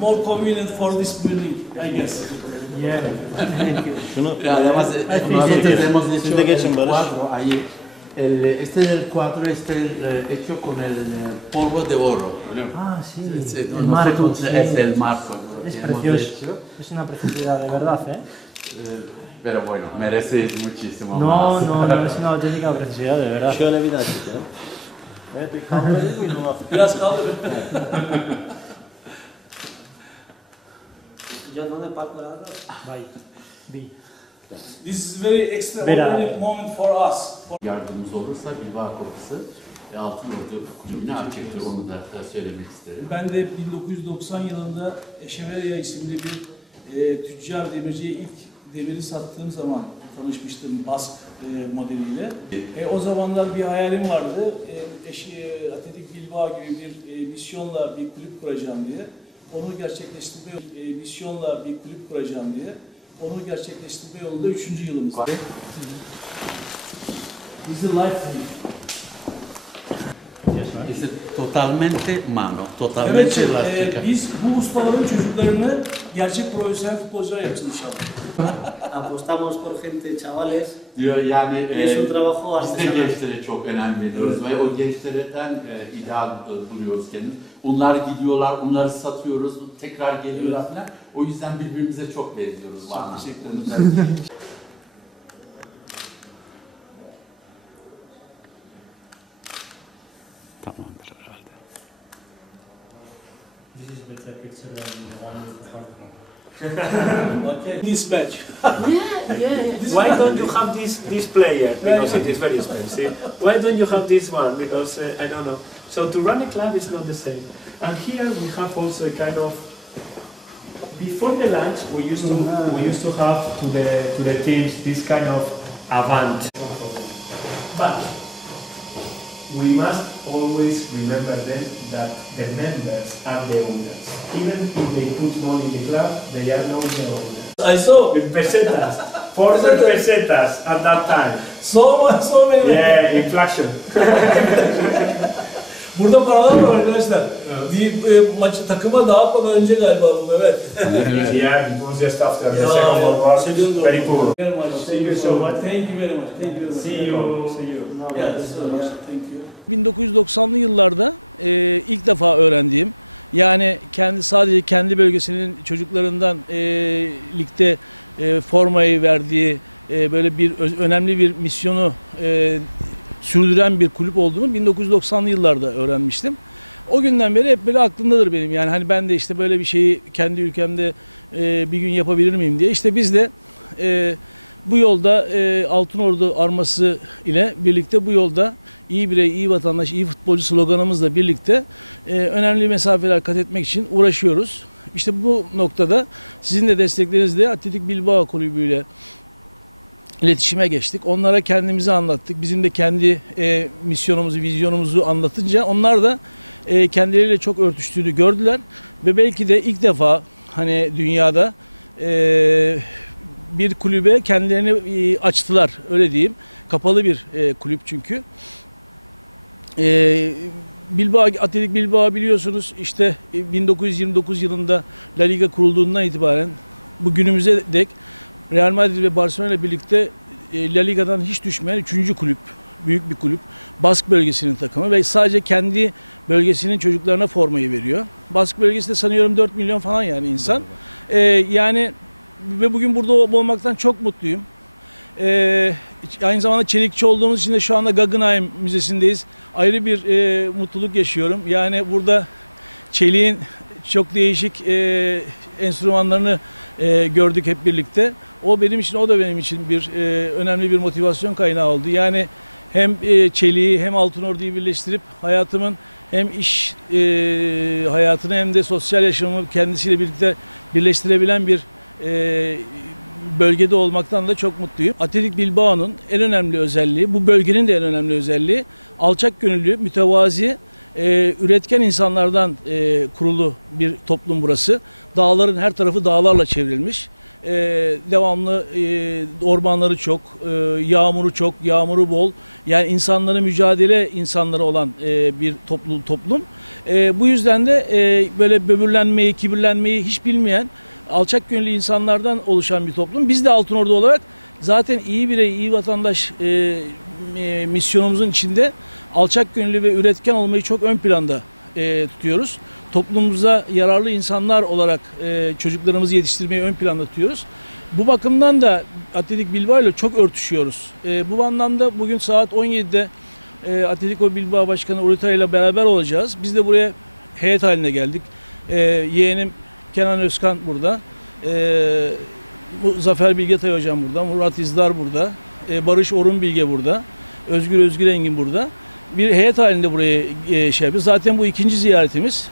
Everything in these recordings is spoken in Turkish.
more convenient for this building, I guess. Şunu además, eh, Ay, nosotros fíjate. hemos hecho Siz de geçin el Barış. cuadro ahí. El, este del cuadro está eh, hecho con el, eh, polvo de oro. Ah, sí. Sí, El nosotros marco, Es el marco. Es hemos precioso. hecho. Es una preciosidad, de verdad, ¿eh? Eh, Pero bueno, merece muchísimo No, más. no, no, es una auténtica preciosidad, de verdad. Şöyle bir daha çekelim. Evet, bir kaldırabilir miyim bunu? Biraz kaldı. Park parado. Vai. Bir. This is very extraordinary moment for us. For Yardımcımız olursa Bilbao Kapısı ve Altın Ordu kulübüne açıktır. Onu da söylemek isterim. Ben de 1990 yılında Echeverria isimli bir e, tüccar demirciye ilk demiri sattığım zaman tanışmıştım Bask e, modeliyle. E, o zamanlar bir hayalim vardı. E, eş, e, Atletik Bilbao gibi bir e, misyonla bir kulüp kuracağım diye. Onu gerçekleştirme e, misyonla bir kulüp kuracağım diye. Onu gerçekleştirme yolunda üçüncü yılımız. A life. Es totalmente mano, totalmente Evet, e, plástica. biz bu ustaların çocuklarını gerçek profesyonel futbolcular yapsın inşallah. apostamos por gente, chavales, Diyor yani es un e, trabajo biz de artesanal. gençlere çok önem veriyoruz ve o gençlerden e, ideal e, buluyoruz kendimizi. Onlar gidiyorlar, onları satıyoruz, tekrar geliyorlar falan. O yüzden birbirimize çok benziyoruz. Çok teşekkür ederim. Tamamdır herhalde. This is better picture than the one with the. Okay. This match. Why don't you have this this player? Because it is very expensive. Why don't you have this one? Because uh, I don't know. So to run a club is not the same. And here we have also a kind of. Before the lunch, we used to we used to have to the to the teams this kind of avant. But we must always remember then that the members are the owners. Even if they put money in the club, they are not the owners. I saw In pesetas, 400 pesetas at that time. so so many. Yeah, inflation. Burada paralar var arkadaşlar. Bir e, maçı takıma dağıtmadan önce galiba bu evet. Yeah, it was just after the second World War. Very poor. Very much. See you so much. Thank you very much. Thank you. See you. See you. Yeah. Thank you. 1990'lı yıllarda e, ilk defa öğrendiğim yani kendi sadece kendi bölgesinin çocuklarından e, ligde e, formayı verdiği e, böyle bir önemli bir misyonu e, sürdüren bir kulüp olduğunu 1990'lı yıllarda öğrenmiştim. O günden beri hep böyle aklımdadır benim. Yani hani ben de işte böyle bir şeyi kendi ülkemde e, bir gün yapabilir miyim diye. İşte biz de e, bu yolda e, Altınordu arması ile birlikte bu yolda iyi birey, iyi vatandaş, iyi futbolcu sloganımızla birlikte e, önemli mesafeler kat etmek için uğraşıyoruz. İşte bu noktada sizin de desteklerinizle Atletik Bilbao kulübüyle iletişime geçtik. Onlara kendimizi anlattık. Bizim de kendi e, misyonumuzu, vizyonumuzu anlatınca onlar da e, kendileriyle çok örtüştüğünü gördüler ve belki de ilk defa hani dünyada e, bir kulübe kendilerini e, açtılar öyle diyeyim. Kapalı bir e, kulüp çünkü. E, Bilbao, Atletik Bilbao biliyorsunuz işte e, 1929 yılında La Liga kurulduğundan itibaren bugünümüze dek Real Madrid ve Barcelona ile birlikte e, La Liga'dan hiç düşmeyen üçüncü kulüp. Büyük bir kulüp. Bask bölgesinin takımı ve sadece kendi bölgesinin çocuklarına formayı veriyor. Bask bölgesi de sanıyorum 4 milyon falan yani insan. E, yani ve bugün burada olmaktan çok mutluyum. E, aynı zamanda çelikçi olduğumuz için de şu anda Guggenheim Müzesi'ndeyiz. Ayrı bir e, mutluluk yaşıyorum. Yani burada çeliğin çok değişik e, enstrümanlarını e, gördük hep birlikte. O benim için, o da benim için bir e, önemli bir motivasyon kaynağı oldu. Yani hem e, çeliği hem altın orduyu birleştirip hayatımın hem iş e, hayatını hem de sosyal yaşamımı kendisiyle birlikte birleştirebilen bir e, bölgede olmaktan da çok mutluyum. Atletik Bilbao'nun en önemli özelliği, bu bölgenin de en önemli özelliği alçak gönüllü, mütevazi, e, üretken insanlardan e, kurulu bir toplum burası. Dağların her tarafı dağlarla çevrilmiş. E, devamlı e, ormanları çok, e, yağmuru çok, yağmuru bol. Yani insanların mücadele insanları olan e, bir toplum. toplum. E, bu yüzden de e, böyle böbürlenmeyi, kibirlenmeyi hiç bilmeyen alçak gönüllü insanlardan oluşan bir toplum. Biz de Altınordu olarak zaten iyi birey, iyi vatandaş e, e, misyonumuzun içinde alçak gönüllü ve üretken olmayı çok ön planda e, tutuyoruz. Toplumumuza yararlı insanlar olarak e, çocuklarımızı yetiştirmeyi ön planda tutuyoruz. Bu bakımdan da Atletik Bilbao ile çok örtüşüyoruz. E, bu anlamda bugün saat 17'de e, Atletico Bilbao Başkanı Urita ile beraber olacağız. Biz de buraya heyet haline geldik. E, yeğenim Kenan Özkan burada. E, bu Zafer Bilgetay hocam burada. Murat İzdar burada. E, Barış Orun Bilge burada. Özgür Özgür Engin burada. Bir heyet halinde buraya e, şey yapıyoruz. Zaten bu ikinci ziyaretimiz.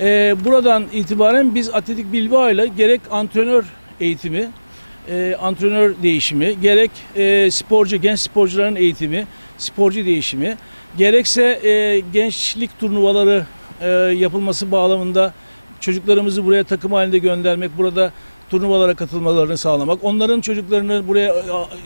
E, buradan itibaren biz Atletik Bilbao ile gerek antrenör eğitimi, e, antrenör değişimi, gerek e, sporcu, genç sporcuların eğitimi, sporcu değişimi, gerekse e, gençlik turnuvaları e, yapılması bağlamında çocuklarımızı buraya takım halinde göndermek, burada turnuvalara katılmalarını sağlamak, onların çocuklarını buraya e,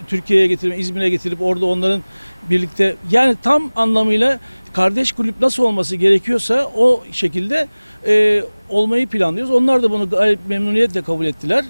Türkiye'ye getirip, İzmir'e getirip orada onların birlikte yani tam anlamıyla kardeş kulüp nasıl olması gerekiyorsa o şekilde e, olmayı planlıyoruz. Onlar da bunu gayet memnuniyetle kabul ettiler.